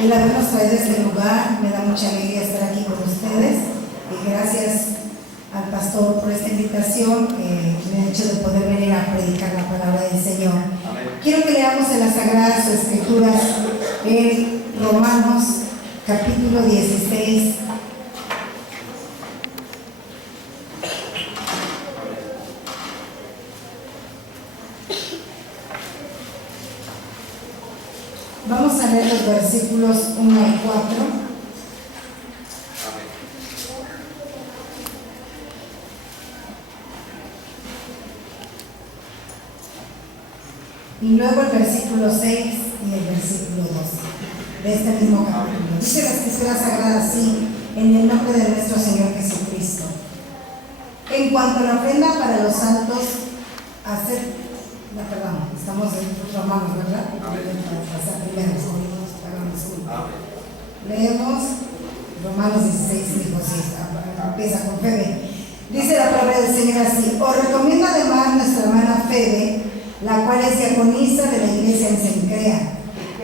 y el habernos traído a este lugar. Me da mucha alegría estar aquí con ustedes y gracias al pastor por esta invitación me ha hecho de poder venir a predicar la palabra del Señor. Amén. Quiero que leamos en las Sagradas Escrituras en Romanos capítulo 16. Vamos a leer los versículos 1 y 4. Y luego el versículo 6 y el versículo 12 de este mismo capítulo. Dice la Escritura Sagrada así, en el nombre de nuestro Señor Jesucristo. En cuanto a la ofrenda para los santos, estamos en Romanos, ¿verdad? Leemos Romanos 16, empieza con Febe. Dice la palabra del Señor así: os recomiendo además nuestra hermana Febe, la cual es diaconisa de la iglesia en Cencrea,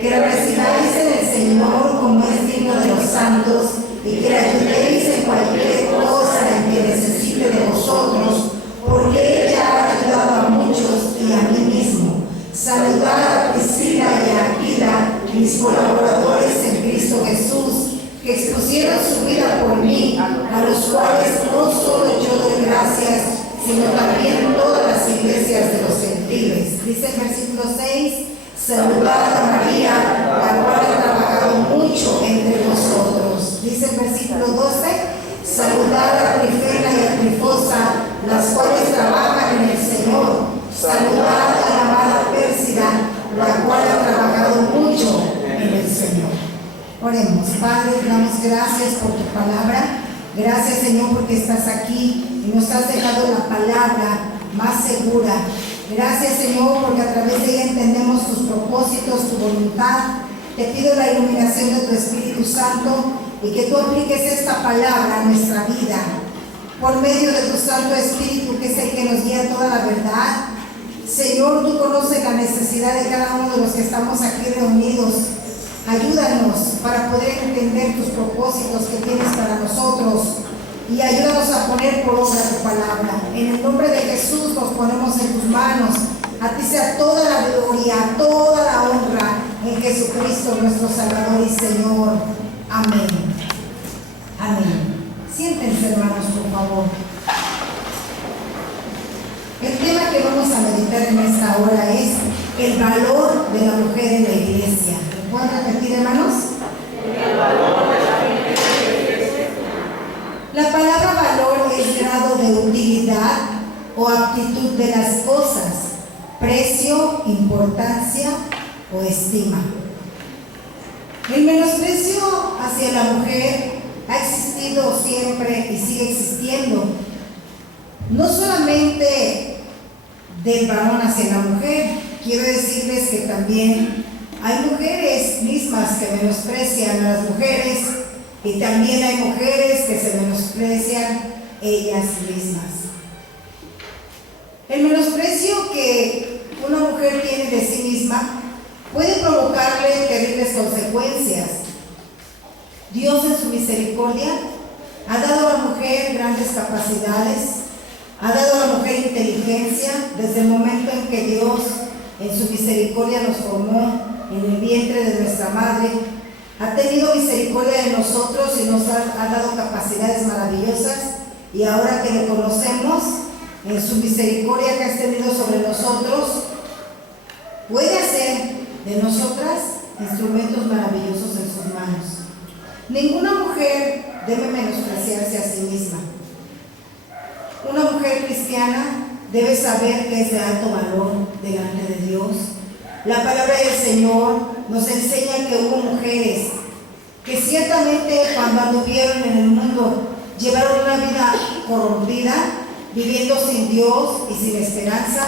que la recibáis en el Señor como es digno de los santos, y que la ayudéis en cualquier cosa en que necesite de vosotros, porque ella ha ayudado a muchos y a mí mismo. Saludad a Priscila y a Aquila, mis colaboradores en Cristo Jesús, que expusieron su vida por mí, a los cuales no solo yo doy gracias, sino también todas las iglesias de los gentiles. Dice el versículo 6, saludad a María, la cual ha trabajado mucho entre vosotros. Dice el versículo 12, saludad a Trifena y a Trifosa, las cuales trabajan en el Señor. Saludad a la amada Pérsida, la cual ha trabajado mucho en el Señor. Oremos. Padre, damos gracias por tu palabra. Gracias, Señor, porque estás aquí y nos has dejado la palabra más segura. Gracias, Señor, porque a través de ella entendemos tus propósitos, tu voluntad. Te pido la iluminación de tu Espíritu Santo y que tú apliques esta palabra a nuestra vida por medio de tu Santo Espíritu, que es el que nos guía a toda la verdad. Señor, tú conoces la necesidad de cada uno de los que estamos aquí reunidos. Ayúdanos para poder entender tus propósitos que tienes para nosotros y ayúdanos a poner por obra tu palabra. En el nombre de Jesús nos ponemos en tus manos. A ti sea toda la gloria, toda la honra en Jesucristo nuestro Salvador y Señor. Amén. Amén. Siéntense, hermanos, por favor. El tema que vamos a meditar en esta hora es el valor de la mujer en la iglesia. ¿Lo pueden repetir, hermanos? El valor de la mujer en la iglesia. La palabra valor es grado de utilidad o aptitud de las cosas, precio, importancia o estima. El menosprecio hacia la mujer ha existido siempre y sigue existiendo. No solamente del varón hacia la mujer, quiero decirles que también hay mujeres mismas que menosprecian a las mujeres y también hay mujeres que se menosprecian ellas mismas. El menosprecio que una mujer tiene de sí misma puede provocarle terribles consecuencias. Dios en su misericordia ha dado a la mujer grandes capacidades, ha dado a la mujer inteligencia desde el momento en que Dios en su misericordia nos formó en el vientre de nuestra madre. Ha tenido misericordia de nosotros y nos ha dado capacidades maravillosas, y ahora que le conocemos en su misericordia que ha extendido sobre nosotros, puede hacer de nosotras instrumentos maravillosos en sus manos. Ninguna mujer debe menospreciarse a sí misma. Una mujer cristiana debe saber que es de alto valor delante de Dios. La palabra del Señor nos enseña que hubo mujeres que ciertamente cuando anduvieron en el mundo llevaron una vida corrompida, viviendo sin Dios y sin esperanza,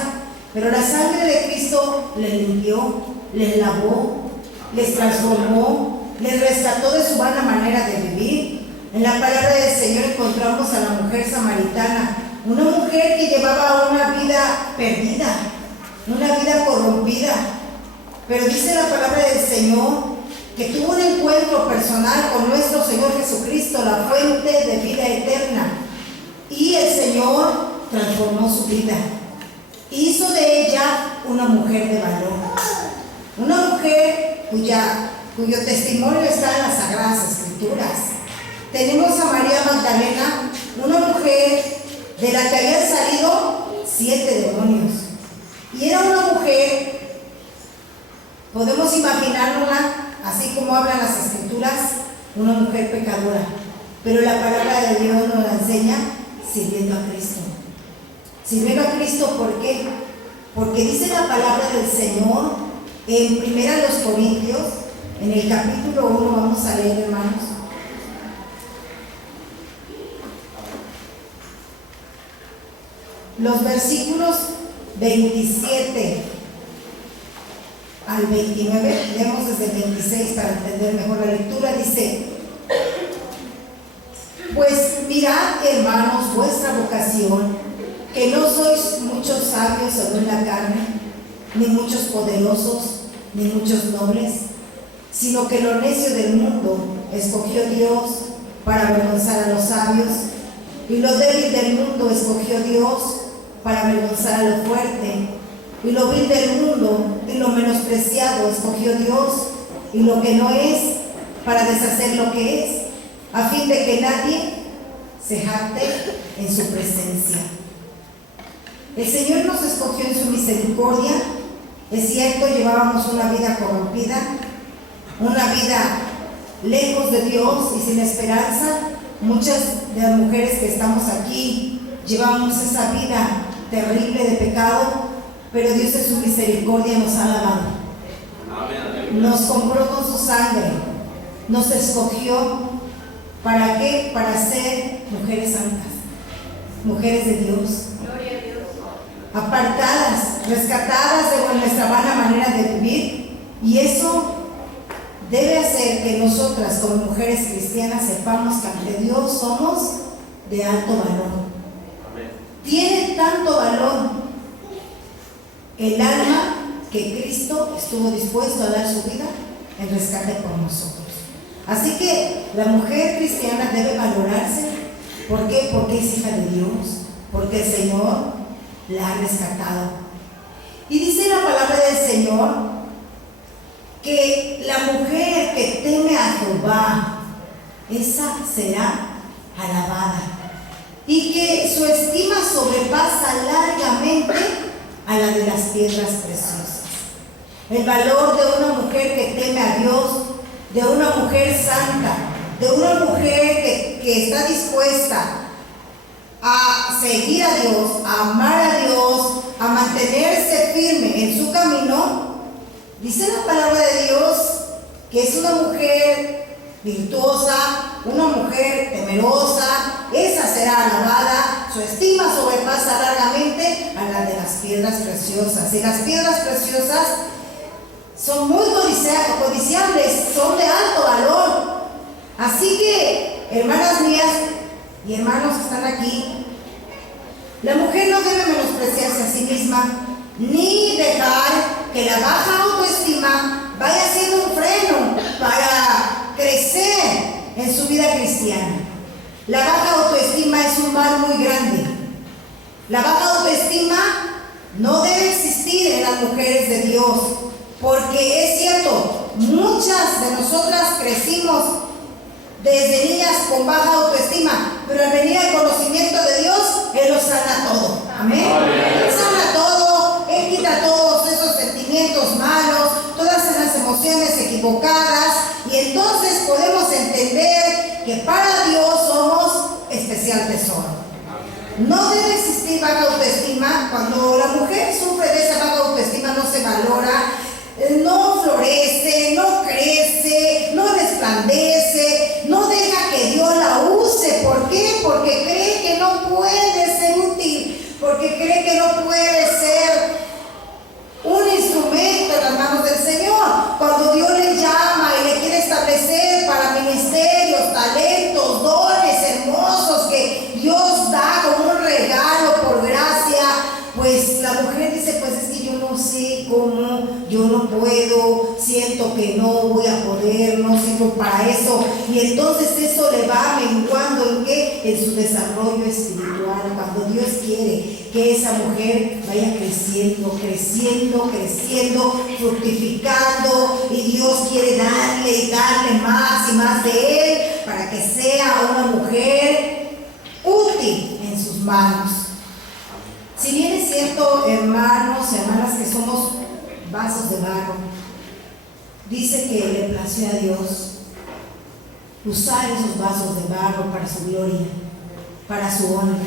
pero la sangre de Cristo les limpió, les lavó, les transformó, les rescató de su vana manera de vivir. En la palabra del Señor encontramos a la mujer samaritana, una mujer que llevaba una vida perdida, una vida corrompida, pero dice la palabra del Señor que tuvo un encuentro personal con nuestro Señor Jesucristo, la fuente de vida eterna. Y el Señor transformó su vida. Hizo de ella una mujer de valor. Una mujer cuyo testimonio está en las Sagradas Escrituras. Tenemos a María Magdalena, una mujer de la que habían salido 7 demonios. Y era una mujer, podemos imaginárnosla, así como hablan las Escrituras, una mujer pecadora. Pero la palabra de Dios nos la enseña sirviendo a Cristo. Sirviendo a Cristo, ¿por qué? Porque dice la palabra del Señor en 1 Corintios, en el capítulo 1, vamos a leer, hermanos. Los versículos 27 al 29, leemos desde el 26 para entender mejor la lectura. Dice: pues mirad, hermanos, vuestra vocación, que no sois muchos sabios según la carne, ni muchos poderosos, ni muchos nobles, sino que lo necio del mundo escogió Dios para avergonzar a los sabios, y lo débil del mundo escogió Dios para avergonzar a lo fuerte, y lo vil del mundo y lo menospreciado escogió Dios, y lo que no es, para deshacer lo que es, a fin de que nadie se jacte en su presencia. El Señor nos escogió en su misericordia. Es cierto, llevábamos una vida corrompida, una vida lejos de Dios y sin esperanza. Muchas de las mujeres que estamos aquí llevamos esa vida terrible de pecado, pero Dios en su misericordia nos ha lavado. Nos compró con su sangre, nos escogió. ¿Para qué? Para ser mujeres santas, mujeres de Dios, apartadas, rescatadas de nuestra vana manera de vivir. Y eso debe hacer que nosotras como mujeres cristianas sepamos que ante Dios somos de alto valor. Tiene tanto valor el alma que Cristo estuvo dispuesto a dar su vida en rescate por nosotros. Así que la mujer cristiana debe valorarse. ¿Por qué? Porque es hija de Dios, porque el Señor la ha rescatado. Y dice la palabra del Señor que la mujer que teme a Jehová, esa será alabada, y que su estima sobrepasa largamente a la de las piedras preciosas. El valor de una mujer que teme a Dios, de una mujer santa, de una mujer que está dispuesta a seguir a Dios, a amar a Dios, a mantenerse firme en su camino. Dice la palabra de Dios que es una mujer virtuosa, una mujer temerosa. Esa será alabada. Su estima sobrepasa largamente a la de las piedras preciosas. Y las piedras preciosas son muy codiciables, son de alto valor. Así que, hermanas mías y hermanos que están aquí, la mujer no debe menospreciarse a sí misma, ni dejar que la baja autoestima vaya siendo un freno para crecer en su vida cristiana. La baja autoestima es un mal muy grande. La baja autoestima no debe existir en las mujeres de Dios, porque es cierto, muchas de nosotras crecimos desde niñas con baja autoestima, pero al venir al conocimiento de Dios, Él lo sana todo. Amén. Él sana todo, Él quita todos esos sentimientos malos, todas esas emociones equivocadas, y entonces podemos entender que para Dios somos especial tesoro. No debe existir baja autoestima. Cuando la mujer sufre de esa baja autoestima, no se valora, no florece, no crece, no resplandece, no deja que Dios la use. ¿Por qué? Porque cree que no puede ser útil, porque cree que no puede ser un instrumento en las manos del Señor. Cuando Dios le llama y le quiere establecer para ministerios, talentos, dones hermosos que Dios da como un regalo por gracia, pues la mujer dice, pues es que yo no sé cómo, yo no puedo, siento que no voy a poder, no sirvo para eso, y entonces eso le va menguando ¿en qué? En su desarrollo espiritual, cuando Dios quiere que esa mujer vaya creciendo, fructificando, y Dios quiere darle y darle más y más de Él para que sea una mujer útil en sus manos. Si bien es cierto, hermanos y hermanas, que somos vasos de barro, dice que le plació a Dios usar esos vasos de barro para su gloria, para su honra.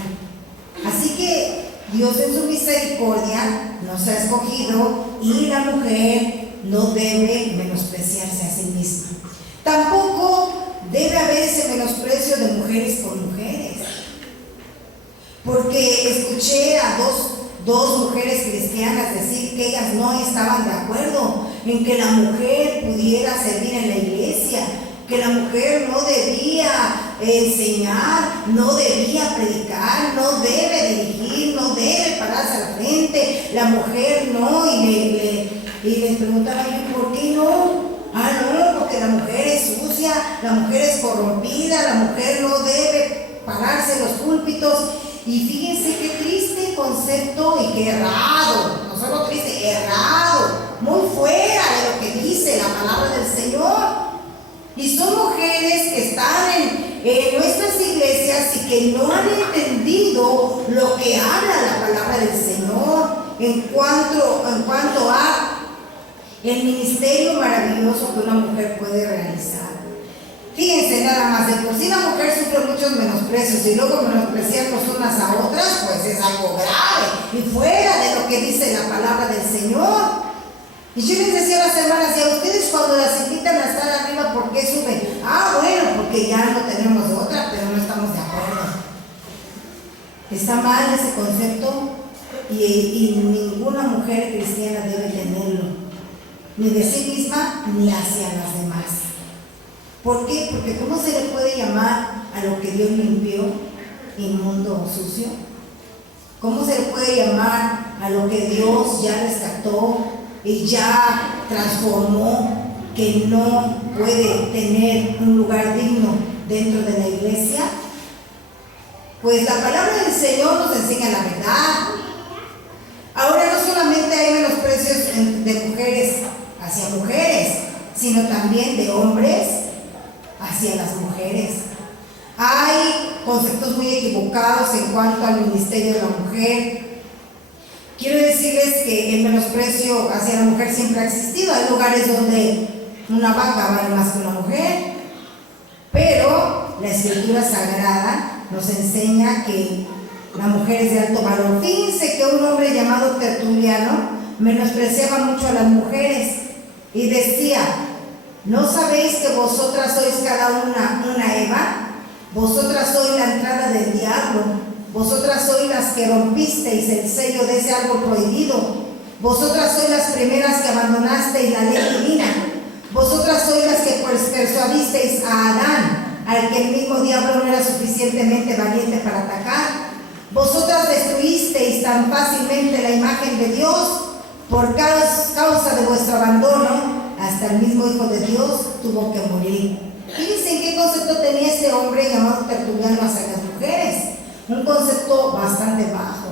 Así que Dios en su misericordia nos ha escogido, y la mujer no debe menospreciarse a sí misma. Tampoco debe haber ese menosprecio de mujeres con mujeres, porque escuché a dos mujeres cristianas decir que ellas no estaban de acuerdo en que la mujer pudiera servir en la iglesia, que la mujer no debía enseñar, no debía predicar, no debe dirigir, no debe pararse al frente, la mujer no, y les preguntaba yo, ¿por qué no? No, porque la mujer es sucia, la mujer es corrompida, la mujer no debe pararse en los púlpitos. Y fíjense qué triste concepto, y qué errado, no solo triste, errado, muy fuera de lo que dice la palabra del Señor. Y son mujeres que están en nuestras iglesias y que no han entendido lo que habla la palabra del Señor en cuanto a el ministerio maravilloso que una mujer puede realizar. Fíjense nada más, de por sí la mujer sufre muchos menosprecios, y luego menospreciarnos unas a otras, pues es algo grave y fuera de lo que dice la palabra del Señor. Y yo les decía a las hermanas, y a ustedes cuando las invitan a estar arriba, ¿por qué suben? Bueno, porque ya no tenemos otra, pero no estamos de acuerdo. Está mal ese concepto, y ninguna mujer cristiana debe tenerlo, ni de sí misma ni hacia las demás. ¿Por qué? Porque ¿cómo se le puede llamar a lo que Dios limpió inmundo o sucio? ¿Cómo se le puede llamar a lo que Dios ya rescató y ya transformó, que no puede tener un lugar digno dentro de la iglesia? Pues la palabra del Señor nos enseña la verdad. Ahora, no solamente hay menosprecios de mujeres hacia mujeres, sino también de hombres hacia las mujeres. Hay conceptos muy equivocados en cuanto al ministerio de la mujer. Quiero decirles que el menosprecio hacia la mujer siempre ha existido. Hay lugares donde una vaca vale más que una mujer, pero la Escritura Sagrada nos enseña que la mujer es de alto valor. Fíjense que un hombre llamado Tertuliano menospreciaba mucho a las mujeres y decía: ¿no sabéis que vosotras sois cada una Eva? Vosotras sois la entrada del diablo, vosotras sois las que rompisteis el sello de ese árbol prohibido, vosotras sois las primeras que abandonasteis la ley divina, vosotras sois las que persuadisteis a Adán, al que el mismo diablo no era suficientemente valiente para atacar. Vosotras destruisteis tan fácilmente la imagen de Dios. Por causa de vuestro abandono, hasta el mismo Hijo de Dios tuvo que morir. Fíjense en qué concepto tenía ese hombre llamado Tertuliano hacia las mujeres. Un concepto bastante bajo.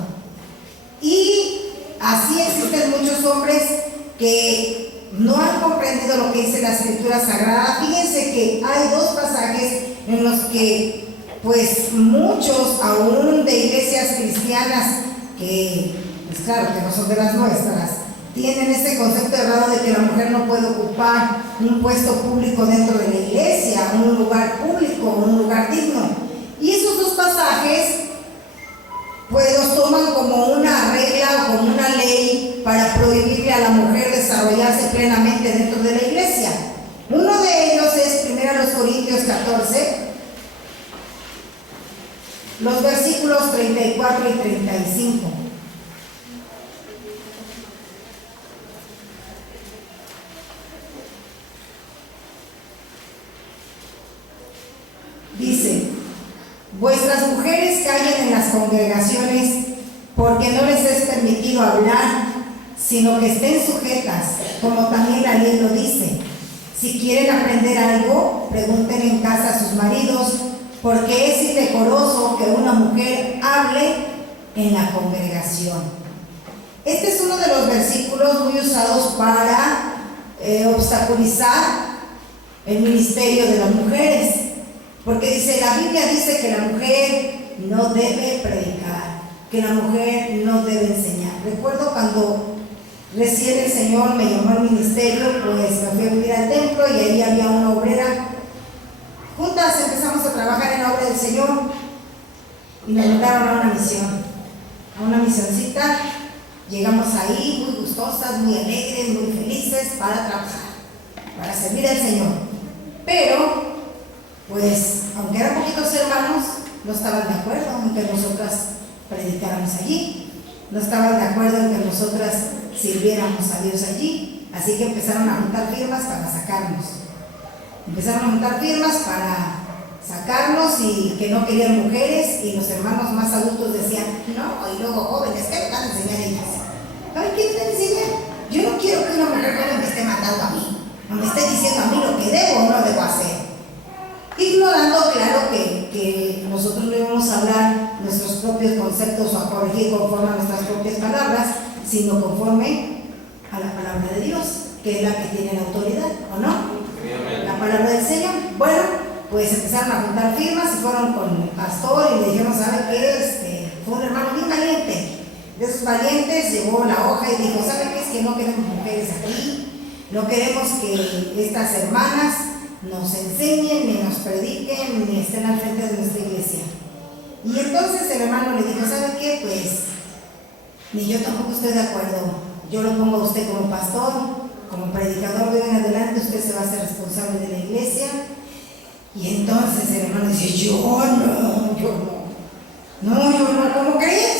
Y así existen muchos hombres que no han comprendido lo que dice la Escritura Sagrada. Fíjense que hay dos pasajes en los que pues muchos aún de iglesias cristianas, que pues claro que no son de las nuestras, tienen ese concepto errado de que la mujer no puede ocupar un puesto público dentro de la iglesia, un lugar público, un lugar digno. Y esos dos pasajes pues los toman como una regla o como una ley para prohibirle a la mujer desarrollarse plenamente dentro de la iglesia. Uno de ellos es 1 Corintios 14, los versículos 34 y 35. Dice: vuestras mujeres callen en las congregaciones, porque no les es permitido hablar, sino que estén sujetas, como también la ley lo dice. Si quieren aprender algo, pregunten en casa a sus maridos, porque es indecoroso que una mujer hable en la congregación. Este es uno de los versículos muy usados para obstaculizar el ministerio de las mujeres, porque dice, la Biblia dice que la mujer no debe predicar, que la mujer no debe enseñar. Recuerdo cuando recién el Señor me llamó al ministerio, pues me fui a vivir al templo y ahí había una obrera. Juntas empezamos a trabajar en la obra del Señor y nos mandaron a una misión, a una misioncita. Llegamos ahí muy gustosas, muy alegres, muy felices para trabajar, para servir al Señor. Pero, pues, aunque eran poquitos hermanos, no estaban de acuerdo en que nosotras predicáramos allí, no estaban de acuerdo en que nosotras sirviéramos a Dios allí, así que empezaron a juntar firmas para sacarnos. Empezaron a juntar firmas para sacarnos y que no querían mujeres, y los hermanos más adultos decían, no, y luego jóvenes, ¿qué me van a enseñar ellas? ¿Saben qué me enseñan? Yo no quiero que una mujer joven me esté mandando a mí, o me esté diciendo a mí lo que debo o no debo hacer. Ignorando, claro, que nosotros no íbamos a hablar nuestros propios conceptos o a corregir conforme a nuestras propias palabras, sino conforme a la palabra de Dios, que es la que tiene la autoridad, ¿o no? La palabra del Señor. Bueno, pues empezaron a juntar firmas y fueron con el pastor y le dijeron, ¿sabe qué? Fue un hermano bien valiente. De esos valientes llevó la hoja y dijo, ¿sabe qué? Es que no queremos mujeres aquí, no queremos que estas hermanas nos enseñen, ni nos prediquen, ni estén al frente de nuestra iglesia. Y entonces el hermano le dijo, ¿sabe qué? Pues ni yo tampoco estoy de acuerdo. Yo lo pongo a usted como pastor, como predicador de hoy en adelante, usted se va a hacer responsable de la iglesia. Y entonces el hermano dice, yo no, ¿cómo creen?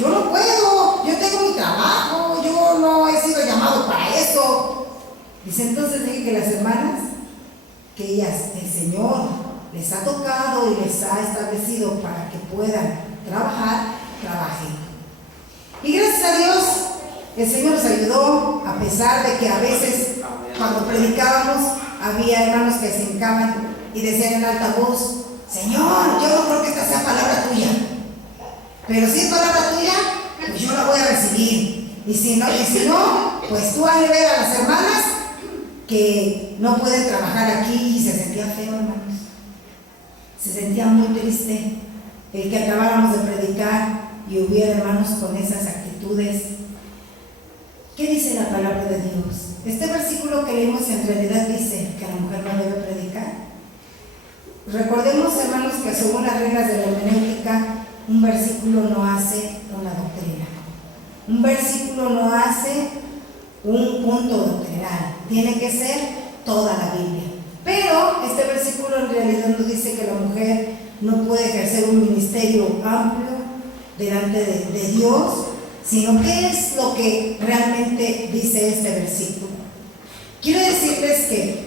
Yo no puedo, yo tengo mi trabajo, yo no he sido llamado para eso. Dice, entonces dije que las hermanas, que ellas, el Señor les ha tocado y les ha establecido para que puedan trabajar, trabajen. Y gracias a Dios, el Señor nos ayudó, a pesar de que a veces cuando predicábamos había hermanos que se hincaban y decían en alta voz, Señor, yo no creo que esta sea palabra tuya, pero si es palabra tuya, pues yo la voy a recibir. Y si no, pues tú hazle ver a las hermanas que no pueden trabajar aquí. Y se sentía feo, hermanos, se sentía muy triste el que acabáramos de predicar y hubiera hermanos con esas actitudes. ¿Qué dice la palabra de Dios? Este versículo que leímos en realidad dice que la mujer no debe predicar. Recordemos, hermanos, que según las reglas de la hermenéutica, un versículo no hace una doctrina. Un versículo no hace un punto doctrinal. Tiene que ser toda la Biblia. Pero este versículo en realidad nos dice que la mujer no puede ejercer un ministerio amplio delante de Dios, sino qué es lo que realmente dice este versículo. Quiero decirles que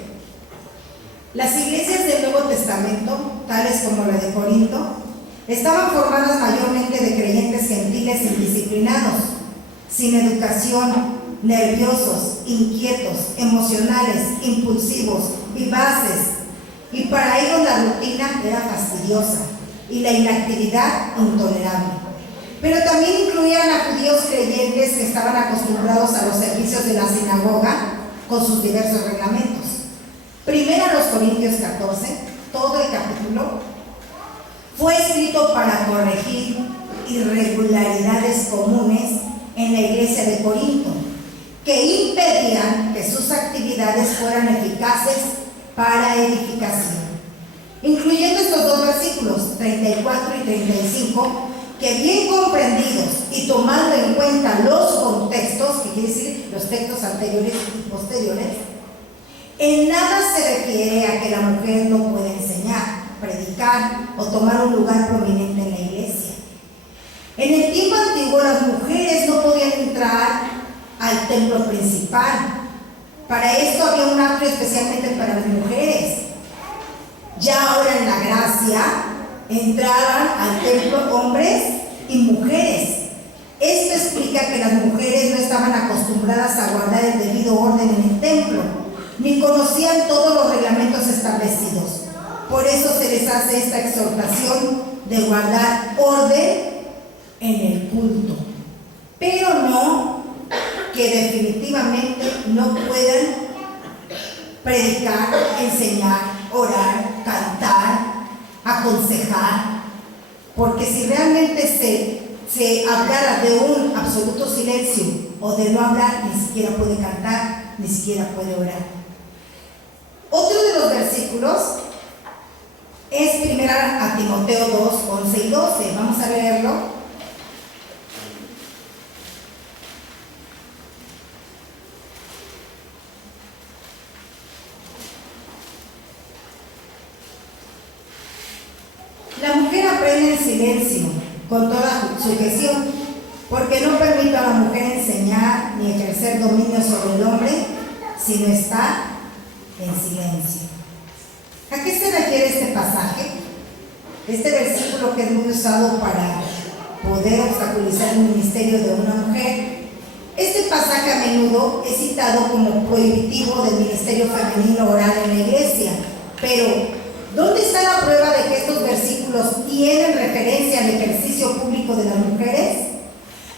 las iglesias del Nuevo Testamento, tales como la de Corinto, estaban formadas mayormente de creyentes gentiles indisciplinados, sin educación, nerviosos, inquietos, emocionales, impulsivos, vivaces, y para ellos la rutina era fastidiosa y la inactividad intolerable. Pero también incluían a judíos creyentes que estaban acostumbrados a los servicios de la sinagoga con sus diversos reglamentos. Primero a los Corintios 14, todo el capítulo fue escrito para corregir irregularidades comunes en la iglesia de Corinto, que impedían que sus actividades fueran eficaces para edificación. Incluyendo estos dos versículos, 34 y 35, que bien comprendidos y tomando en cuenta los contextos, que quiere decir los textos anteriores y posteriores, en nada se refiere a que la mujer no puede enseñar, predicar o tomar un lugar prominente en la iglesia. En el tiempo antiguo las mujeres no podían entrar al templo principal. Para esto había un atrio especialmente para las mujeres. Ya ahora en la gracia entraban al templo hombres y mujeres, Esto explica que las mujeres no estaban acostumbradas a guardar el debido orden en el templo, ni conocían todos los reglamentos establecidos. Por eso se les hace esta exhortación de guardar orden en el culto, pero no que definitivamente no puedan predicar, enseñar, orar, cantar, aconsejar, porque si realmente se hablara de un absoluto silencio o de no hablar, ni siquiera puede cantar, ni siquiera puede orar. Otro de los versículos es 1 Timoteo 2, 11 y 12. Vamos a leerlo. La mujer aprende en silencio, con toda sujeción, porque no permite a la mujer enseñar ni ejercer dominio sobre el hombre, sino estar en silencio. ¿A qué se refiere este pasaje? Este versículo que es muy usado para poder obstaculizar el ministerio de una mujer. Este pasaje a menudo es citado como prohibitivo del ministerio femenino oral en la iglesia, pero ¿dónde está la prueba de que estos versículos tienen referencia al ejercicio público de las mujeres?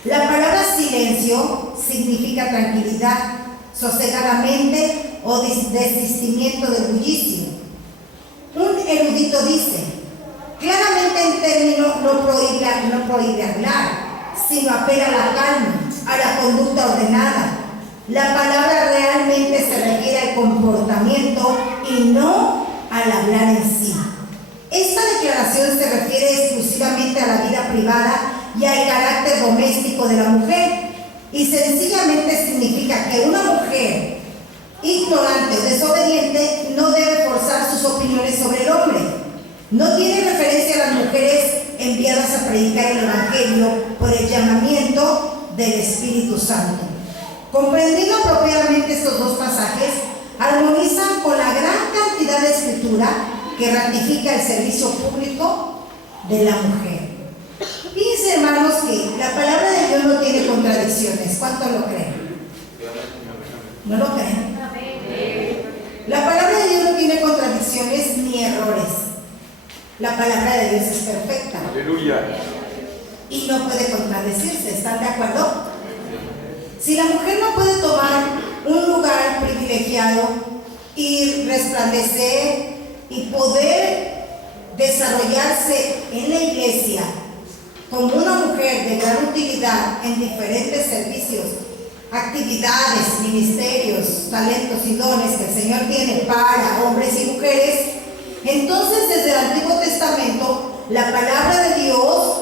La palabra silencio significa tranquilidad, sosegadamente o desistimiento del bullicio. Un erudito dice, claramente el término no prohíbe hablar, sino apela a la calma, a la conducta ordenada. La palabra realmente se refiere al comportamiento y no al hablar en sí. Esta declaración se refiere exclusivamente a la vida privada y al carácter doméstico de la mujer, y sencillamente significa que una mujer ignorante o desobediente no debe forzar sus opiniones sobre el hombre. No tiene referencia a las mujeres enviadas a predicar el Evangelio por el llamamiento del Espíritu Santo. Comprendiendo apropiadamente estos dos pasajes, armonizan con la gran cantidad de escritura que ratifica el servicio público de la mujer. Fíjense, hermanos, que la palabra de Dios no tiene contradicciones. ¿Cuánto lo creen? ¿No lo creen? La palabra de Dios no tiene contradicciones ni errores. La palabra de Dios es perfecta. Aleluya. Y no puede contradecirse. ¿Están de acuerdo? Si la mujer no puede tomar un lugar privilegiado y resplandecer y poder desarrollarse en la iglesia como una mujer de gran utilidad en diferentes servicios, actividades, ministerios, talentos y dones que el Señor tiene para hombres y mujeres, entonces desde el Antiguo Testamento la palabra de Dios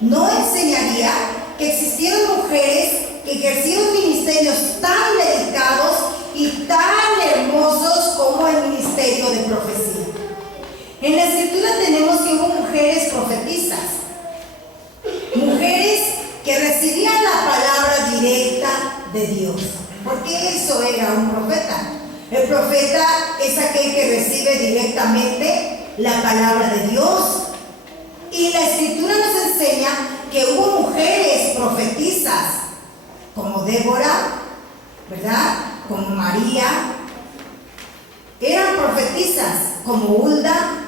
no enseñaría que existieron mujeres que ejercieron ministerios tan delicados y tan hermosos como el ministerio de profecía. En la Escritura tenemos que hubo mujeres profetisas, mujeres que recibían la palabra directa de Dios, porque eso era un profeta. El profeta es aquel que recibe directamente la palabra de Dios, y la Escritura nos enseña que hubo mujeres profetisas como Débora, ¿verdad? Como María, eran profetisas como Hulda,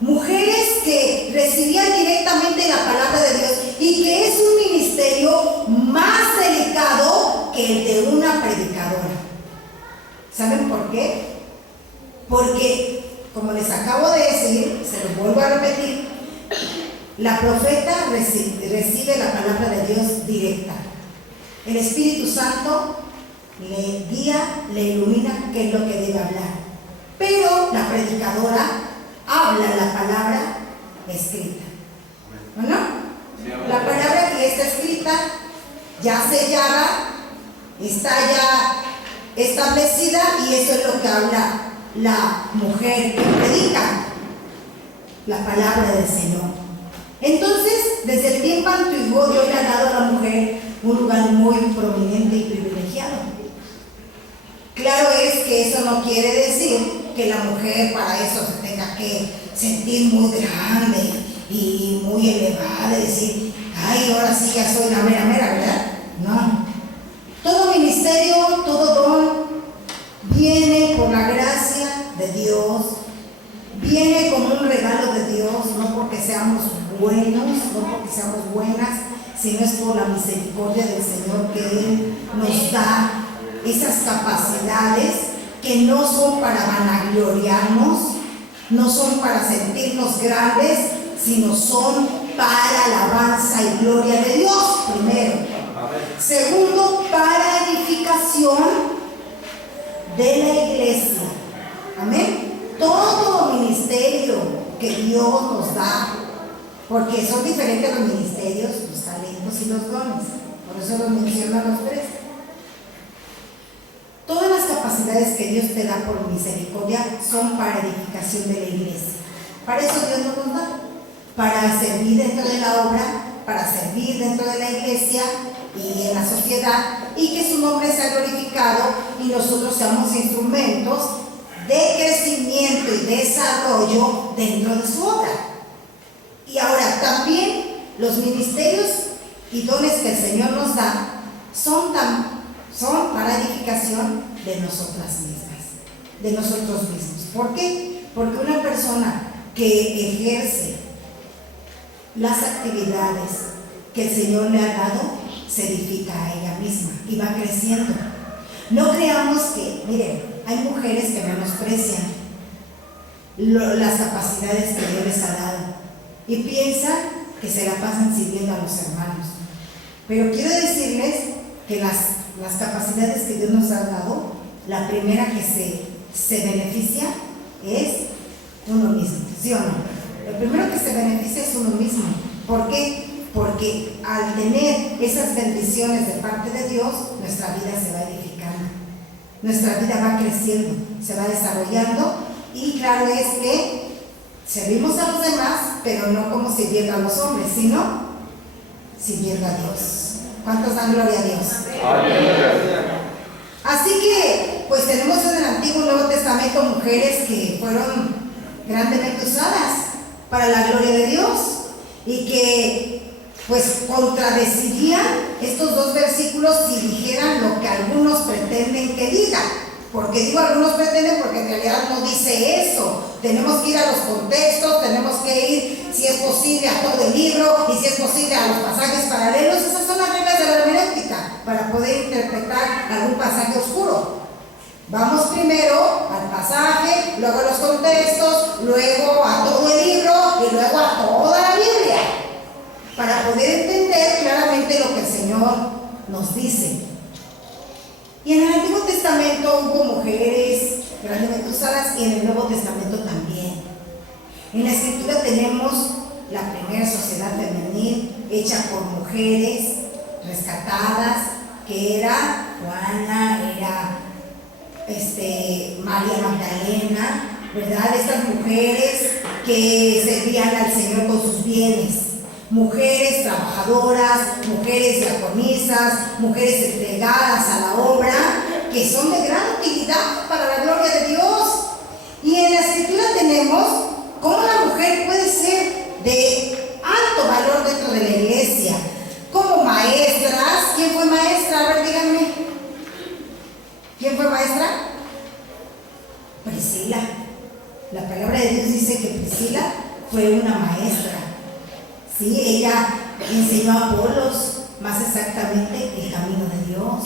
mujeres que recibían directamente la palabra de Dios y que es un ministerio más delicado que el de una predicadora. ¿Saben por qué? Porque, como les acabo de decir, se los vuelvo a repetir, la profeta recibe la palabra de Dios directa. El Espíritu Santo le guía, le ilumina qué es lo que debe hablar. Pero la predicadora habla la palabra escrita. ¿O no? La palabra que está escrita, ya sellada, está ya establecida, y eso es lo que habla la mujer que predica la palabra del Señor. Entonces, desde el tiempo antiguo, Dios le ha dado a la mujer un lugar muy prominente y privilegiado. Claro es que eso no quiere decir que la mujer para eso se tenga que sentir muy grande y muy elevada, y decir, ay, ahora sí ya soy la mera mera, ¿verdad? No. Todo ministerio, todo don viene por la gracia de Dios, viene como un regalo de Dios, no porque seamos buenos, no porque seamos buenas, sino es por la misericordia del Señor que Él nos da esas capacidades que no son para vanagloriarnos, no son para sentirnos grandes, sino son para alabanza y gloria de Dios, primero. Segundo, para edificación de la iglesia. Amén. Todo ministerio que Dios nos da, porque son diferentes los ministerios, los talentos y los dones, por eso los menciono a los tres. Todas las capacidades que Dios te da por misericordia son para edificación de la iglesia. Para eso Dios nos da, para servir dentro de la obra, para servir dentro de la iglesia y en la sociedad, y que su nombre sea glorificado y nosotros seamos instrumentos de crecimiento y desarrollo dentro de su obra. Y ahora también los ministerios y dones que el Señor nos da son para edificación de nosotras mismas, de nosotros mismos. ¿Por qué? Porque una persona que ejerce las actividades que el Señor le ha dado, se edifica a ella misma y va creciendo. No creamos que, miren, hay mujeres que menosprecian las capacidades que Dios les ha dado y piensan que se la pasan sirviendo a los hermanos. Pero quiero decirles que las capacidades que Dios nos ha dado, la primera que se beneficia es uno mismo, ¿sí o no? Lo primero que se beneficia es uno mismo. ¿Por qué? Porque al tener esas bendiciones de parte de Dios, nuestra vida se va edificando, nuestra vida va creciendo, se va desarrollando, y claro es que servimos a los demás, pero no como sirviendo a los hombres, sino sirviendo a Dios. ¿Cuántos dan gloria a Dios? Así que, pues tenemos en el Antiguo y Nuevo Testamento mujeres que fueron grandemente usadas para la gloria de Dios y que pues contradecirían estos dos versículos si dijeran lo que algunos pretenden que digan. Porque digo algunos pretenden porque en realidad no dice eso. Tenemos que ir a los contextos, tenemos que ir, si es posible, a todo el libro, y si es posible a los pasajes paralelos. Esas son las reglas de la hermenéutica para poder interpretar algún pasaje oscuro. Vamos primero al pasaje, luego a los contextos, luego a todo el libro y luego a toda la Biblia, para poder entender claramente lo que el Señor nos dice. Y en el Antiguo Testamento hubo mujeres grandemente usadas y en el Nuevo Testamento también. En la Escritura tenemos la primera sociedad femenil hecha por mujeres rescatadas, que era Juana, era María Magdalena, ¿verdad? Estas mujeres que servían al Señor con sus bienes. Mujeres trabajadoras, mujeres diaconisas, mujeres entregadas a la obra, que son de gran utilidad para la gloria de Dios. Y en la Escritura tenemos cómo la mujer puede ser de alto valor dentro de la iglesia, como maestras. ¿Quién fue maestra? A ver, díganme. ¿Quién fue maestra? Priscila. La palabra de Dios dice que Priscila fue una maestra. Sí, ella enseñó a Apolos, más exactamente, el camino de Dios.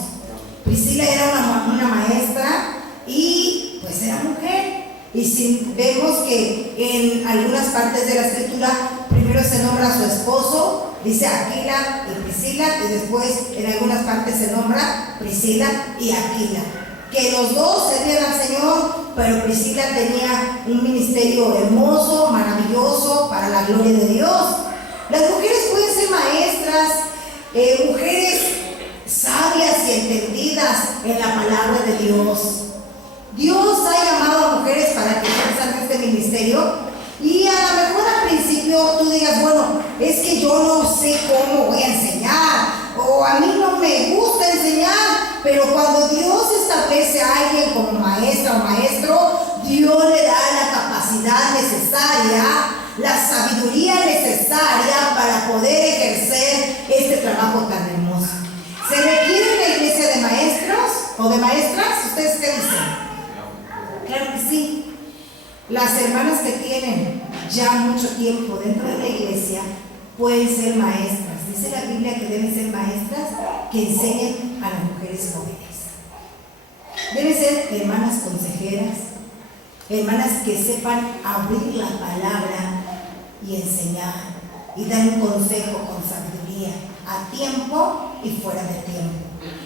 Priscila era una maestra y pues era mujer. Y si vemos que en algunas partes de la Escritura primero se nombra a su esposo, dice Aquila y Priscila, y después en algunas partes se nombra Priscila y Aquila, que los dos servían al Señor, pero Priscila tenía un ministerio hermoso, maravilloso, para la gloria de Dios. Las mujeres pueden ser maestras, mujeres sabias y entendidas en la palabra de Dios. Dios ha llamado a mujeres para que ejerzan este ministerio, y a lo mejor al principio tú digas, bueno, es que yo no sé cómo voy a enseñar, o a mí no me gusta enseñar, pero cuando Dios establece a alguien como maestra o maestro, Dios le da la capacidad necesaria, la sabiduría necesaria para poder ejercer consejeras? ¿Ustedes qué dicen? Claro que sí. Las hermanas que tienen ya mucho tiempo dentro de la iglesia pueden ser maestras. Dice la Biblia que deben ser maestras que enseñen a las mujeres jóvenes. Deben ser hermanas consejeras, hermanas que sepan abrir la palabra y enseñar y dar un consejo con sabiduría a tiempo y fuera de tiempo.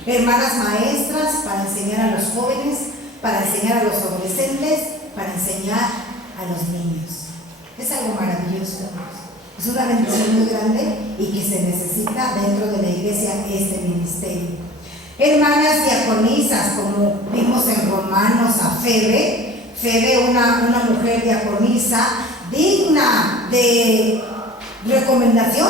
Hermanas maestras para enseñar a los jóvenes, para enseñar a los adolescentes, para enseñar a los niños. Es algo maravilloso. Es una bendición muy grande y que se necesita dentro de la iglesia este ministerio. Hermanas diaconisas, como vimos en Romanos a Febe, una mujer diaconisa digna de recomendación,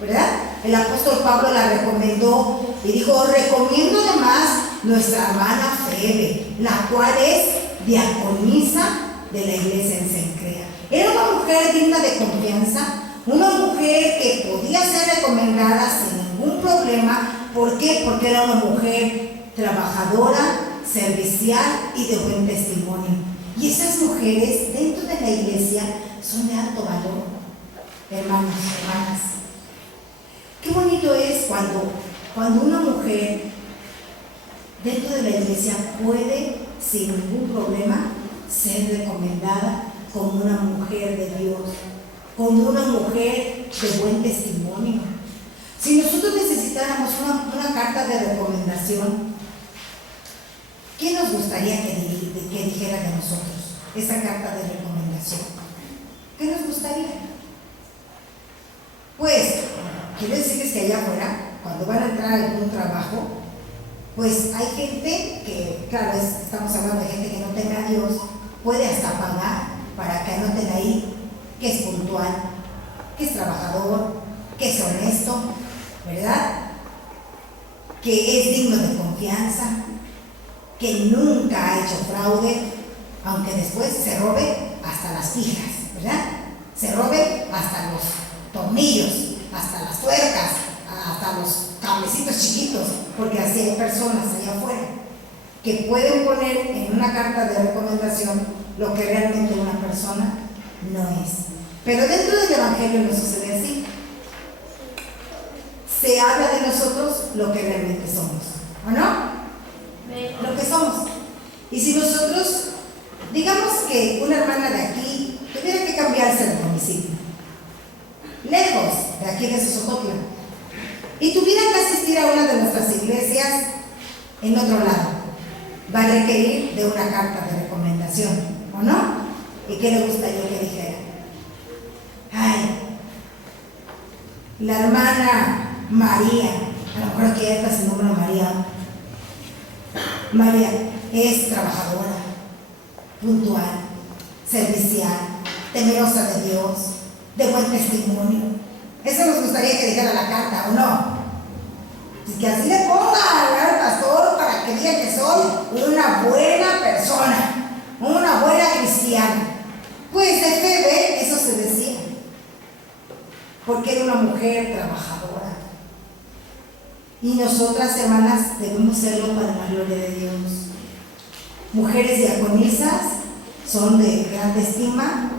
¿verdad? El apóstol Pablo la recomendó y dijo: recomiendo además nuestra hermana Febe, la cual es diaconisa de la iglesia en Cencrea. Era una mujer digna de confianza, una mujer que podía ser recomendada sin ningún problema. ¿Por qué? Porque era una mujer trabajadora, servicial y de buen testimonio. Y esas mujeres dentro de la iglesia son de alto valor, hermanos, hermanas. Qué bonito es cuando una mujer dentro de la iglesia puede, sin ningún problema, ser recomendada como una mujer de Dios, como una mujer de buen testimonio. Si nosotros necesitáramos una carta de recomendación, ¿qué nos gustaría que dijera de nosotros esa carta de recomendación? ¿Qué nos gustaría? Pues, quiero decirles que allá afuera, cuando van a entrar a algún trabajo, pues hay gente que, claro, estamos hablando de gente que no tenga a Dios, puede hasta pagar para que anoten ahí que es puntual, que es trabajador, que es honesto, ¿verdad? Que es digno de confianza, que nunca ha hecho fraude, aunque después se robe hasta las fijas, ¿verdad? Se robe hasta los tornillos, hasta las tuercas, hasta los cablecitos chiquitos, porque así hay personas allá afuera que pueden poner en una carta de recomendación lo que realmente una persona no es. Pero dentro del Evangelio no sucede así. Se habla de nosotros lo que realmente somos, ¿o no? Lo que somos. Y si nosotros, digamos que una hermana de aquí tuviera que cambiarse de domicilio, lejos de aquí de Sosocotla, y tuviera que asistir a una de nuestras iglesias en otro lado, va a requerir de una carta de recomendación, ¿o no? ¿Y qué le gustaría que dijera? Ay, la hermana María, a lo mejor aquí está su nombre María es trabajadora, puntual, servicial, temerosa de Dios, de buen testimonio. Eso nos gustaría que dijera la carta, ¿o no? Y que así le ponga al pastor para que diga que soy una buena persona, una buena cristiana. Pues de Febe eso se decía, porque era una mujer trabajadora. Y nosotras, hermanas, debemos serlo para la gloria de Dios. Mujeres diaconisas son de gran estima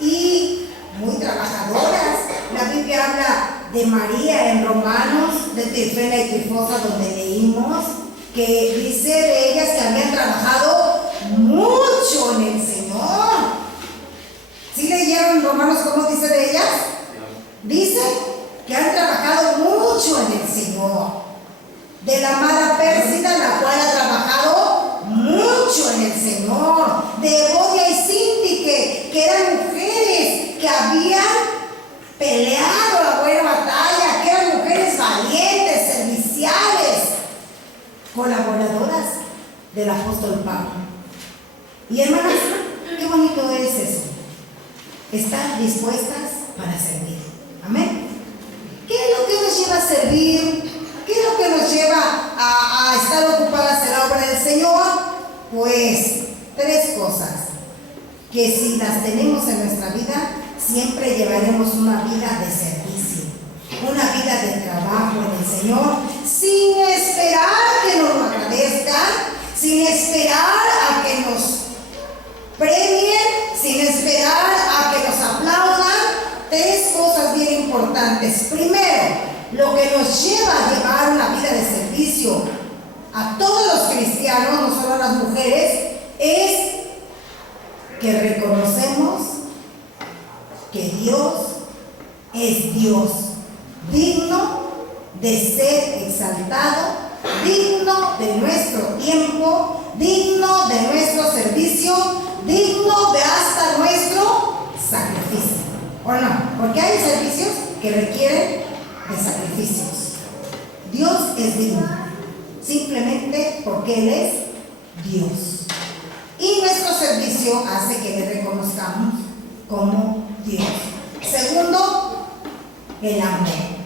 y muy trabajadoras. La Biblia habla de María en Romanos, de Trifena y Trifosa, donde leímos que dice de ellas que habían trabajado mucho en el Señor. ¿Sí leyeron en Romanos cómo dice de ellas? Dice que han trabajado mucho en el Señor. De la amada Pérsida, la cual ha trabajado mucho en el Señor. De Evodia y Síntique, que eran mujeres que habían peleado la buena batalla, que eran mujeres valientes, serviciales, colaboradoras del apóstol Pablo. Y hermanas, qué bonito es eso, estar dispuestas para servir. Amén. ¿Qué es lo que nos lleva a servir? ¿Qué es lo que nos lleva a estar ocupadas en la obra del Señor? Pues 3 cosas que si las tenemos en nuestra vida, siempre llevaremos una vida de servicio, una vida de trabajo en el Señor, sin esperar que nos lo agradezcan, sin esperar a que nos premien, sin esperar a que nos aplaudan. Tres cosas bien importantes. Primero, lo que nos lleva a llevar una vida de servicio a todos los cristianos, no solo a las mujeres, es que reconocemos que Dios es Dios, digno de ser exaltado, digno de nuestro tiempo, digno de nuestro servicio, digno de hasta nuestro sacrificio. ¿O no? Porque hay servicios que requieren de sacrificios. Dios es digno, simplemente porque Él es Dios. Y nuestro servicio hace que le reconozcamos como Dios. Segundo, el amor.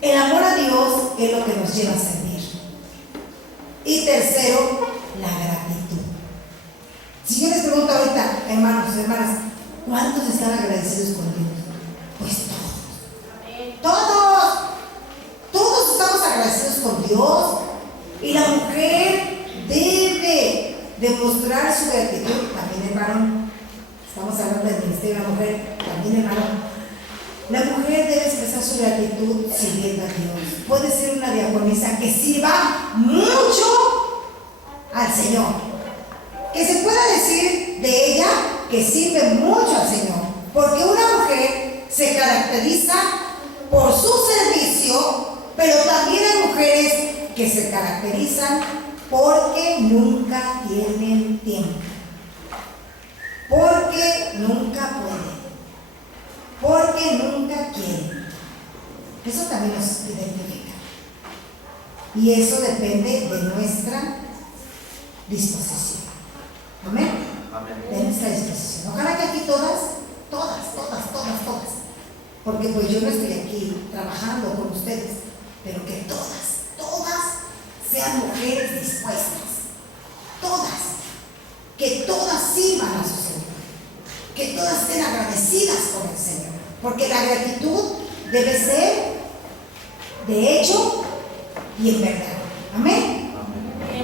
El amor a Dios es lo que nos lleva a servir. Y tercero, la gratitud. Si yo les pregunto ahorita, hermanos, hermanas, ¿cuántos están agradecidos con Dios? Pues todos estamos agradecidos con Dios. Y la mujer debe demostrar su gratitud. También el varón, estamos hablando del ministerio de la mujer, también el varón. La mujer debe expresar su gratitud sirviendo a Dios. Puede ser una diaconisa que sirva mucho al Señor, que se pueda decir de ella que sirve mucho al Señor, porque una mujer se caracteriza por su servicio, pero también hay mujeres que se caracterizan porque nunca tienen tiempo, porque nunca pueden, porque nunca quieren. Eso también nos identifica, y eso depende de nuestra disposición. Amén. De nuestra disposición. Ojalá que aquí todas, porque pues yo no estoy aquí trabajando con ustedes, pero que todas sean mujeres dispuestas, que todas sirvan a su Señor, que todas estén agradecidas con el Señor, porque la gratitud debe ser de hecho y en verdad. Amén.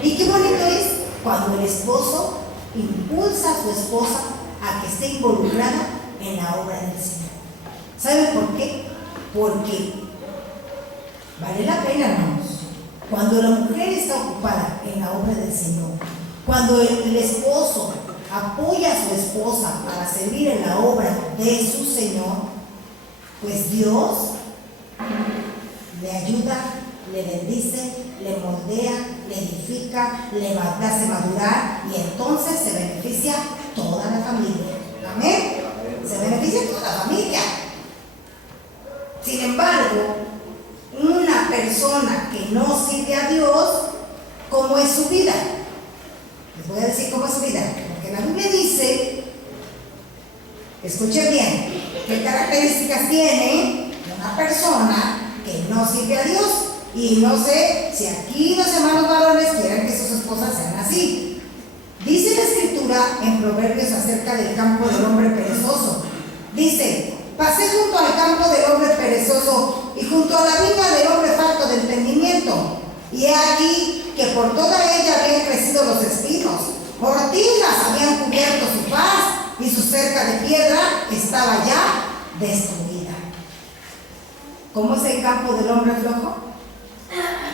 Y qué bonito es cuando el esposo impulsa a su esposa a que esté involucrada en la obra del Señor. ¿Saben por qué? Porque vale la pena, hermanos, cuando la mujer está ocupada en la obra del Señor, cuando el esposo apoya a su esposa para servir en la obra de su Señor, pues Dios le ayuda, le bendice, le moldea, le edifica, le hace madurar, y entonces se beneficia toda la familia. Amén. Se beneficia toda la familia. Sin embargo, una persona que no sirve a Dios, ¿cómo es su vida? Les voy a decir cómo es su vida, porque la Biblia dice, escuchen bien, qué características tiene una persona que no sirve a Dios. Y no sé si aquí los hermanos varones quieren que sus esposas sean así. Dice la Escritura en Proverbios acerca del campo del hombre perezoso. Dice: pasé junto al campo del hombre perezoso y junto a la viña del hombre falto de entendimiento. Y he aquí que por toda ella habían crecido los espinos, ortigas habían cubierto su faz, y su cerca de piedra estaba ya destruida. ¿Cómo es el campo del hombre flojo?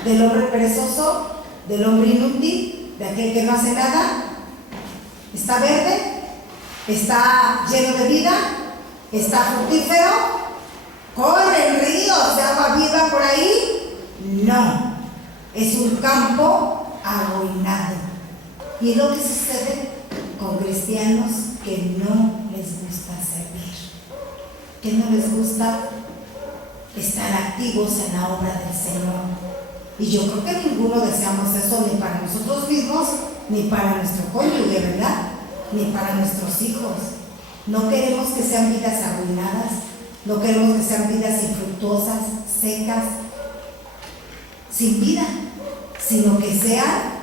Del hombre perezoso, del hombre inútil, de aquel que no hace nada. Está verde, está lleno de vida, está fructífero, corren ríos de agua viva por ahí. No, es un campo arruinado. Y es lo que sucede con cristianos que no les gusta servir, que no les gusta estar activos en la obra del Señor. Y yo creo que ninguno deseamos eso, ni para nosotros mismos, ni para nuestro cónyuge, ¿verdad? Ni para nuestros hijos. No queremos que sean vidas arruinadas, no queremos que sean vidas infructuosas, secas, sin vida, sino que sean,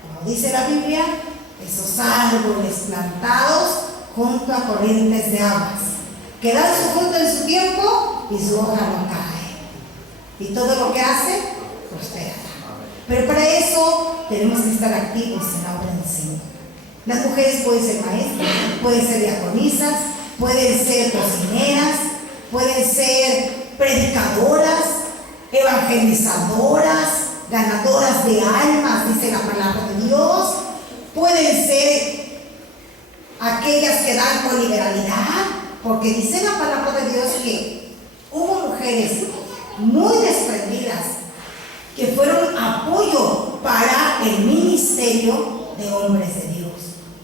como dice la Biblia, esos árboles plantados junto a corrientes de aguas, que dan su fruto en su tiempo y su hoja no cae. Y todo lo que hace, prospera. Pero para eso tenemos que estar activos en la obra del Señor. Las mujeres pueden ser maestras, pueden ser diaconisas, pueden ser cocineras, pueden ser predicadoras, evangelizadoras, ganadoras de almas, dice la palabra de Dios. Pueden ser aquellas que dan con liberalidad, porque dice la palabra de Dios que hubo mujeres muy desprendidas que fueron apoyo para el ministerio de hombres de Dios,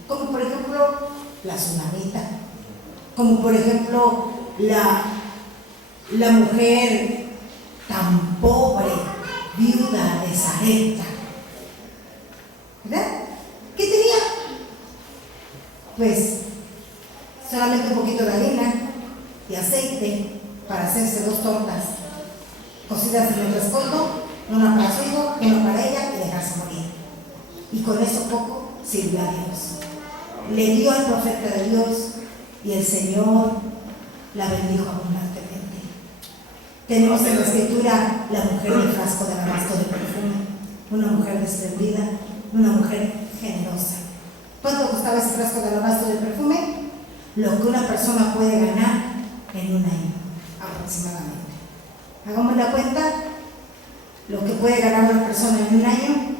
como por ejemplo la Sunamita, como por ejemplo la mujer tan pobre, viuda de Sarepta, ¿verdad? ¿Qué tenía? Pues solamente un poquito de harina y aceite para hacerse 2 tortas cocidas en el rescoldo, una para su hijo, una para ella, y dejarse morir. Y con eso poco sirvió a Dios. Le dio al profeta de Dios y el Señor la bendijo abundantemente. Tenemos en la escritura la mujer del frasco de alabastro de perfume, una mujer desprendida, una mujer generosa. ¿Cuánto costaba ese frasco de alabastro de perfume? Lo que una persona puede ganar en un año, aproximadamente. Hagamos la cuenta, lo que puede ganar una persona en un año,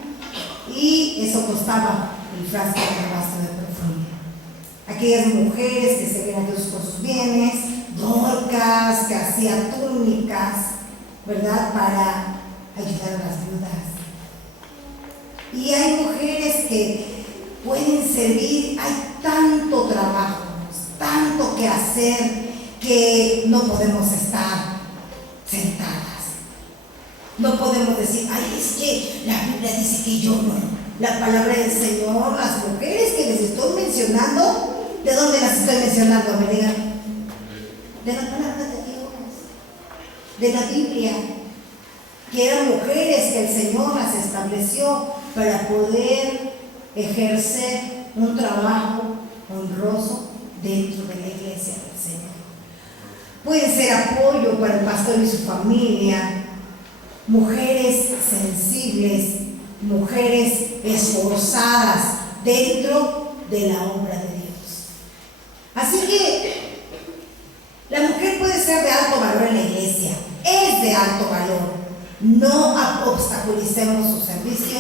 y eso costaba el frasco de alabastro de perfume. Aquellas mujeres que servían a Dios con sus bienes, Dorcas, que hacía túnicas, ¿verdad?, para ayudar a las viudas. Y hay mujeres que pueden servir, hay tanto trabajo, tanto que hacer, que no podemos estar sentadas. No podemos decir, ay, es que la Biblia dice que yo no. La palabra del Señor, las mujeres que les estoy mencionando, ¿de dónde las estoy mencionando? Me digan, de la palabra de Dios, de la Biblia, que eran mujeres que el Señor las estableció para poder ejercer un trabajo honroso dentro de la iglesia del Señor. Pueden ser apoyo para el pastor y su familia, mujeres sensibles, mujeres esforzadas dentro de la obra de Dios. Así que la mujer puede ser de alto valor en la iglesia, es de alto valor. No obstaculicemos su servicio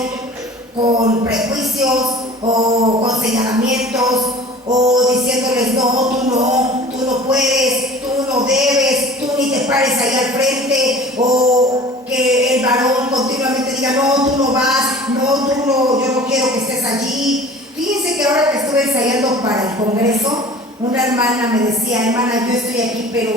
con prejuicios o con señalamientos o diciéndoles no puedes, tú no debes, tú ni te pares ahí al frente, o que el varón continuamente diga no, tú no vas, no, tú no, yo no quiero que estés allí. Fíjense que ahora que estuve ensayando para el congreso, una hermana me decía, hermana, yo estoy aquí, pero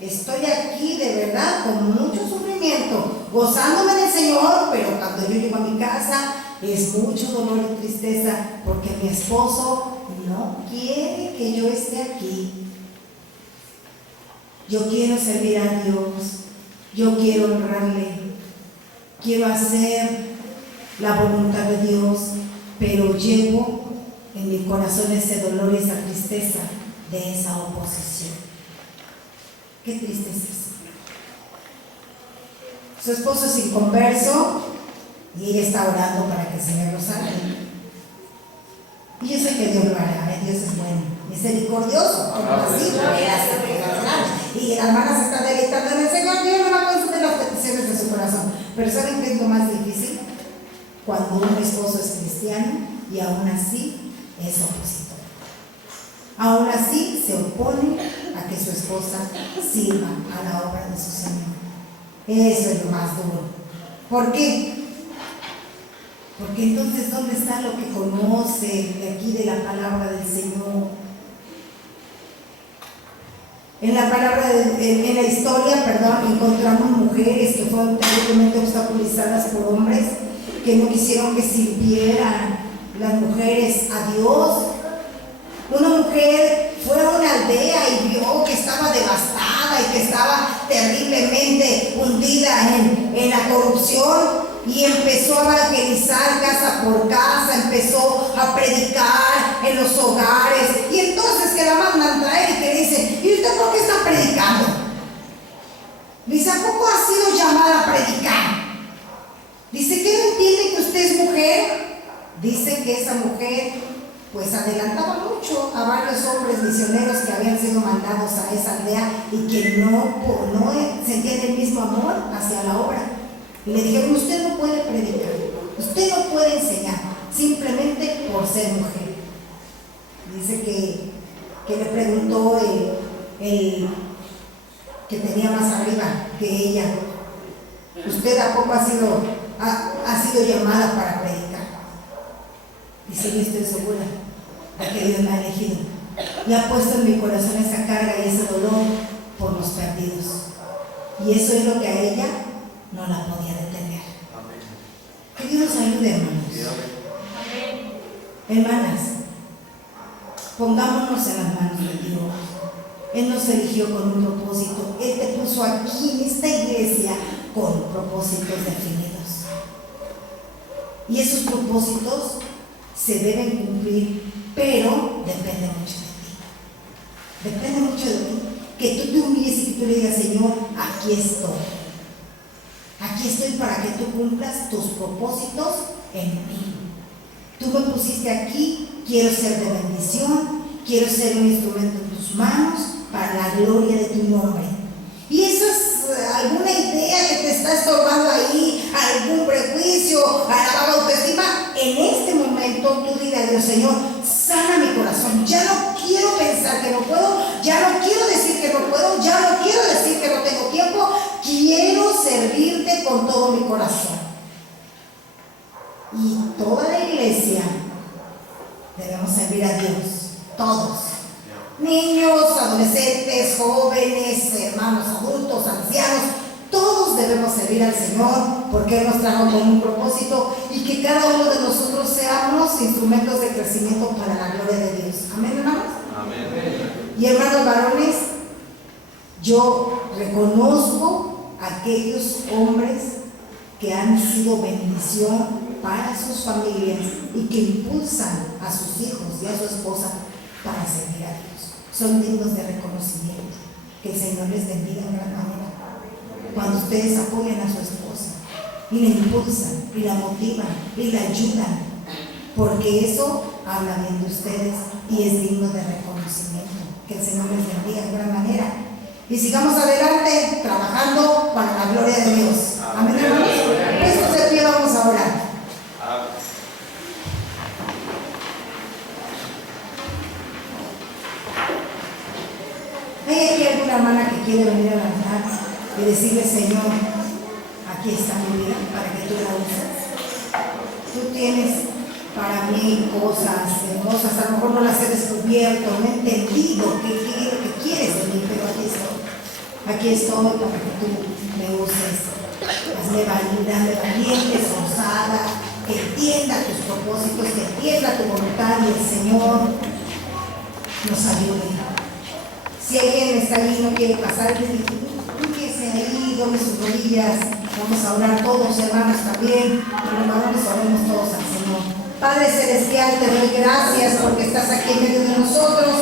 estoy aquí de verdad con mucho sufrimiento, gozándome del Señor, pero cuando yo llego a mi casa es mucho dolor y tristeza porque mi esposo no quiere que yo esté aquí. Yo quiero servir a Dios, yo quiero honrarle, quiero hacer la voluntad de Dios, pero llevo en mi corazón ese dolor y esa tristeza de esa oposición. Qué triste es eso. Su esposo es inconverso y ella está orando para que el Señor lo salve. Y yo sé que Dios lo hará, Dios es bueno, misericordioso, compasivo, y la hermana se está deleitando en el Señor. Dios no va a conceder las peticiones de su corazón. Pero ¿saben qué es lo más difícil? Cuando un esposo es cristiano y aún así es opositor. Aún así se opone a que su esposa sirva a la obra de su Señor. Eso es lo más duro. ¿Por qué? Porque entonces, ¿dónde está lo que conoce de aquí de la palabra del Señor? En la palabra, en la historia, encontramos mujeres que fueron terriblemente obstaculizadas por hombres que no quisieron que sirvieran las mujeres a Dios. Una mujer fue a una aldea y vio que estaba devastada y que estaba terriblemente hundida en la corrupción, y empezó a evangelizar casa por casa, empezó a predicar en los hogares, y entonces que la mandan traer y que dicen, ¿y usted por qué está predicando? Dice, ¿a poco ha sido llamada a predicar? Dice, ¿qué no entiende que usted es mujer? dice que esa mujer pues adelantaba mucho a varios hombres misioneros que habían sido mandados a esa aldea y que no sentían el mismo amor hacia la obra. Y le dijeron: usted no puede predicar, usted no puede enseñar, simplemente por ser mujer. Dice que le preguntó el que tenía más arriba que ella: ¿usted a poco ha sido llamada para predicar? Dice: yo estoy segura de que Dios me ha elegido y ha puesto en mi corazón esa carga y ese dolor por los perdidos. Y eso es lo que a ella no la podía detener. Que Dios nos ayude, hermanos. Hermanas, pongámonos en las manos de Dios. Él nos eligió con un propósito. Él te puso aquí en esta iglesia con propósitos definidos. Y esos propósitos se deben cumplir, pero depende mucho de ti. Depende mucho de ti. Que tú te humilles y que tú le digas: Señor, aquí estoy. Aquí estoy para que tú cumplas tus propósitos en mí. Tú me pusiste aquí, quiero ser de bendición, quiero ser un instrumento en tus manos para la gloria de tu nombre. Y eso es alguna idea que te está estorbando ahí, algún prejuicio, a la baja autoestima. En este momento tú dile a Dios: Señor, sana mi corazón. Ya no quiero pensar que no puedo, ya no quiero decir que no puedo, ya no quiero decir que no tengo tiempo. Quiero servirte con todo mi corazón. Y toda la iglesia debemos servir a Dios, todos. Niños, adolescentes, jóvenes, hermanos adultos, ancianos, todos debemos servir al Señor, porque Él nos trajo con un propósito, y que cada uno de nosotros seamos instrumentos de crecimiento para la gloria de Dios. Amén, hermanos. Amén. Y hermanos varones, yo reconozco a aquellos hombres que han sido bendición para sus familias y que impulsan a sus hijos y a su esposa para servir a Dios. Son dignos de reconocimiento. Que el Señor les bendiga en gran manera. Cuando ustedes apoyan a su esposa y la impulsan y la motivan y la ayudan, porque eso habla bien de ustedes y es digno de reconocimiento. Que el Señor les bendiga en gran manera. Y sigamos adelante trabajando para la gloria de Dios. Amén, hermanos. Puestos de pie, vamos a orar. ¿Hay aquí alguna hermana que quiere venir al altar y decirle: Señor, aquí está mi vida para que tú la uses? Tú tienes para mí cosas hermosas, a lo mejor no las he descubierto, no he entendido qué quieres de mí, pero aquí estoy. Aquí estoy para que tú me uses. Hazme valiente, esforzada, que entienda tus propósitos, que entienda tu voluntad, y el Señor nos ayude. Si alguien está ahí y no quiere pasar, empiece ahí, doble sus rodillas. Vamos a orar todos, hermanos, también. Hermanos, oremos todos al Señor. Padre Celestial, te doy gracias porque estás aquí en medio de nosotros.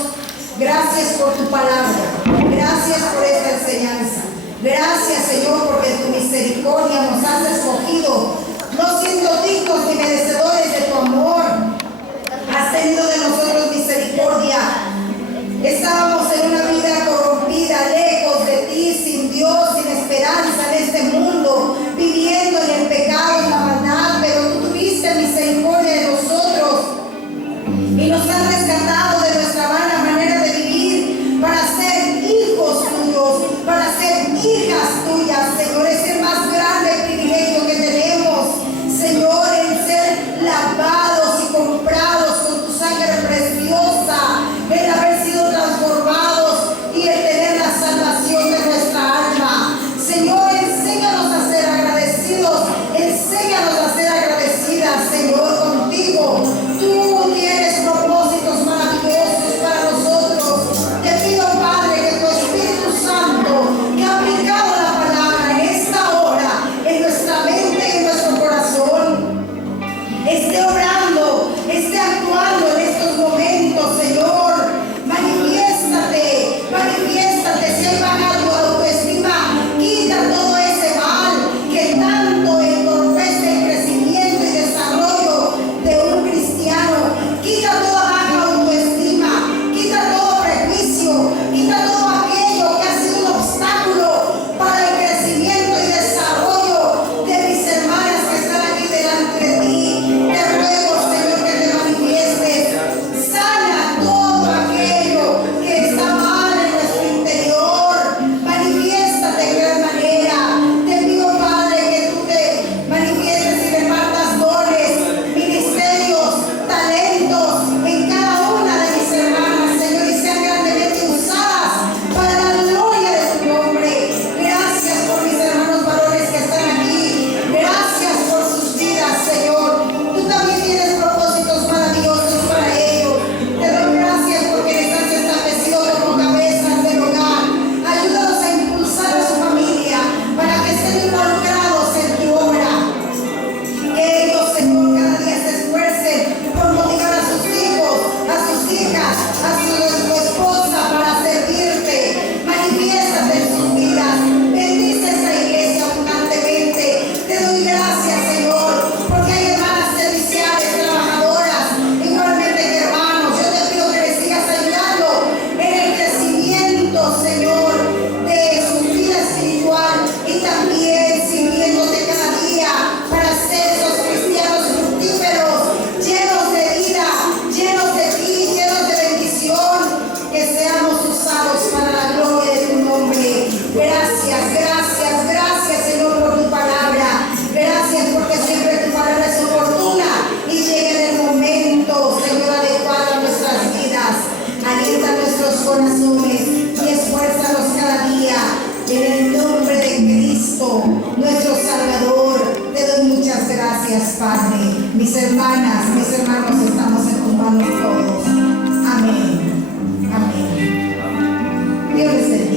Gracias por tu palabra. Gracias por esta enseñanza. Gracias, Señor, porque en tu misericordia nos has escogido, no siendo dignos ni merecedores de tu amor. Has tenido de nosotros misericordia. Estábamos en una vida corrompida, lejos de ti, sin Dios, sin esperanza en este mundo, viviendo en el pecado, en la maldad, pero tú tuviste misericordia de nosotros y nos has rescatado de nuestra vana manera de vivir para ser hijos tuyos, para ser hijas tuyas, Señor. Es el más grande privilegio que tenemos, Señor, el ser hermanas,